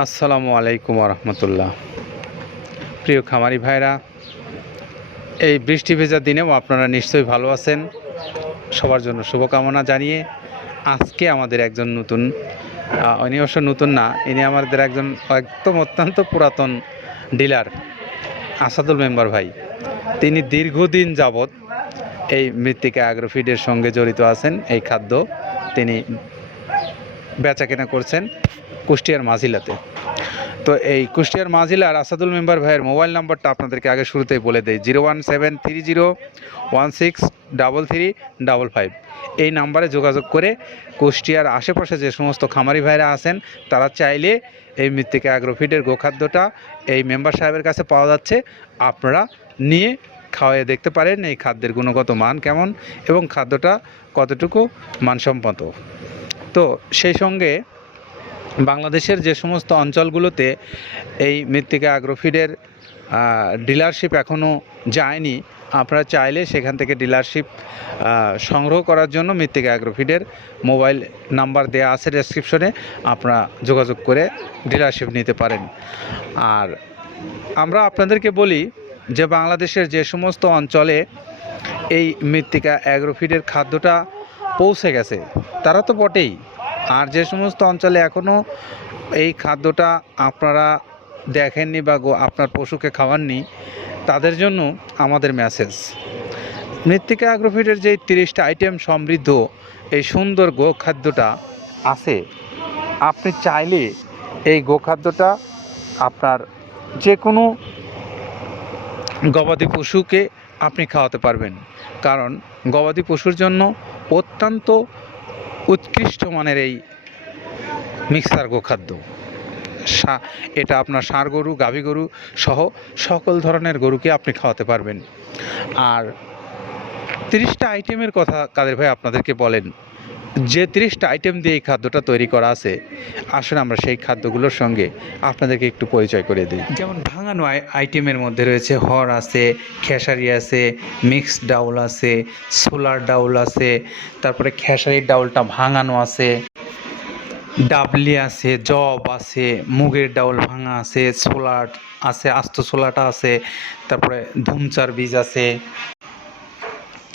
আসসালামু আলাইকুম রহমতুল্লাহ প্রিয় খামারি ভাইরা, এই বৃষ্টি ভেজা দিনেও আপনারা নিশ্চয়ই ভালো আছেন। সবার জন্য শুভকামনা জানিয়ে আজকে আমাদের একজন নতুন ইনি অবশ্য নতুন না, ইনি আমাদের একজন একদম অত্যন্ত পুরাতন ডিলার, আসাদুল মেম্বার ভাই। তিনি দীর্ঘদিন যাবৎ এই মৃত্তিকা অ্যাগ্রোফিডের সঙ্গে জড়িত আছেন, এই খাদ্য তিনি বেচা কেনা করছেন। কুষ্টিয়ার মাঝিলাতে। তো এই কুষ্টিয়ার মাঝিলার আসাদুল মেম্বার ভাইয়ের মোবাইল নাম্বারটা আপনাদেরকে আগে শুরুতেই বলে দেয় zero one seven three zero one six double three double five. এই নাম্বারে যোগাযোগ করে কুষ্টিয়ার আশেপাশে যে সমস্ত খামারি ভাইরা আছেন, তারা চাইলে এই মৃত্তিকা অ্যাগ্রোফিডের গোখাদ্যটা এই মেম্বার সাহেবের কাছে পাওয়া যাচ্ছে। আপনারা নিয়ে খাওয়াইয়ে দেখতে পারেন এই খাদ্যের গুণগত মান কেমন এবং খাদ্যটা কতটুকু মানসম্মত। তো সেই সঙ্গে বাংলাদেশের যে সমস্ত অঞ্চলগুলোতে এই মৃত্তিকা অ্যাগ্রোফিডের ডিলারশিপ এখনও যায়নি, আপনারা চাইলে সেখান থেকে ডিলারশিপ সংগ্রহ করার জন্য মৃত্তিকা অ্যাগ্রোফিডের মোবাইল নাম্বার দেওয়া আছে ডেসক্রিপশনে, আপনারা যোগাযোগ করে ডিলারশিপ নিতে পারেন। আর আমরা আপনাদেরকে বলি যে বাংলাদেশের যে সমস্ত অঞ্চলে এই মৃত্তিকা অ্যাগ্রোফিডের খাদ্যটা পৌঁছে গেছে, তারা তো বটেই। আর যে সমস্ত অঞ্চলে এখনও এই খাদ্যটা আপনারা দেখেননি বা আপনার পশুকে খাওয়াননি, তাদের জন্য আমাদের মেসেজ মৃত্তিকা অ্যাগ্রোফিডের যে তিরিশটা আইটেম সমৃদ্ধ, এই সুন্দর গো খাদ্যটা আছে। আপনি চাইলে এই গোখাদ্যটা আপনার যে কোনো গবাদি পশুকে আপনি খাওয়াতে পারবেন। কারণ গবাদি পশুর জন্য অত্যন্ত উৎকৃষ্ট মানের এই মিক্সার গোখাদ্য। এটা আপনার ষাঁড় গরু, গাভী গরু সহ সকল ধরনের গরুকে আপনি খাওয়াতে পারবেন। আর তিরিশটা আইটেমের কথা কাদের ভাই আপনাদেরকে বলেন যে তিরিশটা আইটেম দিয়ে এই খাদ্যটা তৈরি করা আছে আসলে আমরা সেই খাদ্যগুলোর সঙ্গে আপনাদেরকে একটু পরিচয় করে দিই। যেমন ভাঙানো আই- আইটেমের মধ্যে রয়েছে হর আছে, খেসারি আছে মিক্সড ডাউল আছে সোলার ডাউল আছে, তারপরে খেসারির ডাউলটা ভাঙানো আছে, ডাবলি আছে, জব আছে, মুগের ডাউল ভাঙা আছে, ছোলার আছে, আস্ত সোলাটা আছে, তারপরে ধুমচার বীজ আছে।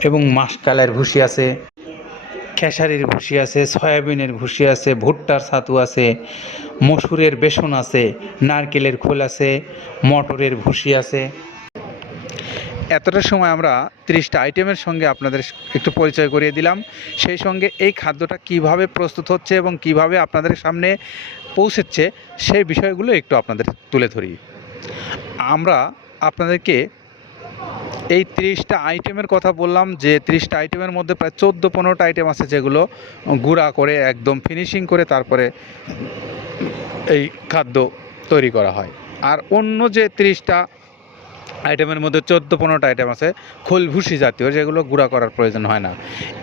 এবং মাসকালের ভুসি আছে, খেসারির ভুসি আছে, সয়াবিনের ভুসি আছে, ভুট্টার ছাতু আছে, মসুরের বেসন আছে, নারকেলের খোল আছে, মটরের ভুসি আছে। এতটা সময় আমরা তিরিশটা আইটেমের সঙ্গে আপনাদের একটু পরিচয় করিয়ে দিলাম। সেই সঙ্গে এই খাদ্যটা কীভাবে প্রস্তুত হচ্ছে এবং কীভাবে আপনাদের সামনে পৌঁছেচ্ছে সেই বিষয়গুলো একটু আপনাদের তুলে ধরি। আমরা আপনাদেরকে এই তিরিশটা আইটেমের কথা বললাম, যে তিরিশটা আইটেমের মধ্যে প্রায় চোদ্দ পনেরোটা আইটেম আছে যেগুলো গুঁড়া করে একদম ফিনিশিং করে তারপরে এই খাদ্য তৈরি করা হয়। আর অন্য যে তিরিশটা আইটেমের মধ্যে চোদ্দ পনেরোটা আইটেম আছে খোল ভুসি জাতীয়, যেগুলো গুঁড়া করার প্রয়োজন হয় না,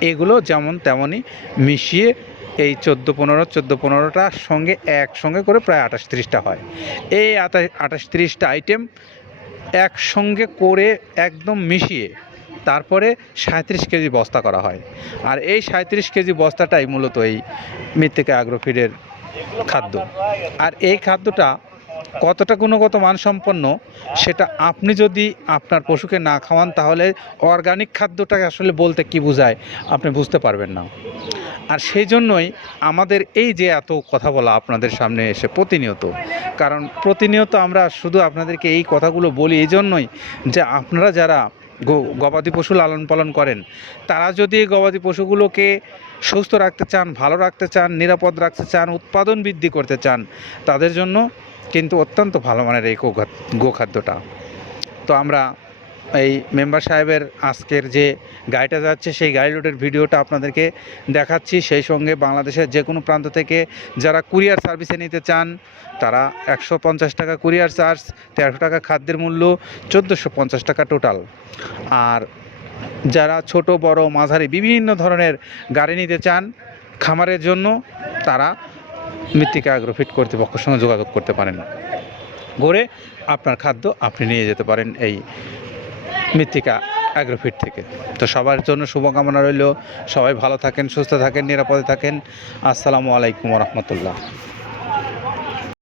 এগুলো যেমন তেমনই মিশিয়ে এই চোদ্দ পনেরো চোদ্দ পনেরোটার সঙ্গে একসঙ্গে করে প্রায় আঠাশ তিরিশটা হয়। এই আঠাশ আঠাশ তিরিশটা আইটেম একসঙ্গে করে একদম মিশিয়ে তারপরে সাঁত্রিশ কেজি বস্তা করা হয়। আর এই সাঁত্রিশ কেজি বস্তাটাই মূলত এই মৃত্তিকা অ্যাগ্রোফিডের খাদ্য। আর এই খাদ্যটা কতটা গুণগত মানসম্পন্ন, সেটা আপনি যদি আপনার পশুকে না খাওয়ান, তাহলে অর্গানিক খাদ্যটাকে আসলে বলতে কি বোঝায়, আপনি বুঝতে পারবেন না। আর সেই জন্যই আমাদের এই যে এত কথা বলা আপনাদের সামনে এসে প্রতিনিয়ত, কারণ প্রতিনিয়ত আমরা শুধু আপনাদেরকে এই কথাগুলো বলি এই জন্যই যে আপনারা যারা গো- গবাদি পশু লালন পালন করেন, তারা যদি গবাদি পশুগুলোকে সুস্থ রাখতে চান, ভালো রাখতে চান, নিরাপদ রাখতে চান, উৎপাদন বৃদ্ধি করতে চান, তাদের জন্য কিন্তু অত্যন্ত ভালো মানের এই গোখা- গোখাদ্যটা। তো আমরা এই মেম্বার সাহেবের আজকের যে গাড়িটা যাচ্ছে, সেই গাড়ি লোডের ভিডিওটা আপনাদেরকে দেখাচ্ছি। সেই সঙ্গে বাংলাদেশের যে কোনো প্রান্ত থেকে যারা কুরিয়ার সার্ভিসে নিতে চান, তারা একশো পঞ্চাশ টাকা কুরিয়ার চার্জ, তেরোশো টাকা খাদ্যের মূল্য, চোদ্দোশো পঞ্চাশ টাকা টোটাল। আর যারা ছোট, বড়, মাঝারি, বিভিন্ন ধরনের গাড়ি নিতে চান, খামারের জন্য তারা মৃত্তিকা অ্যাগ্রোফিট কর্তৃপক্ষের সঙ্গে যোগাযোগ করতে পারেন। করে আপনার খাদ্য আপনি নিয়ে যেতে পারেন এই মৃত্তিকা অ্যাগ্রোফিট থেকে। তো সবার জন্য শুভকামনা রইল। সবাই ভালো থাকেন, সুস্থ থাকেন, নিরাপদে থাকেন। আসসালামু আলাইকুম রহমতুল্লাহ।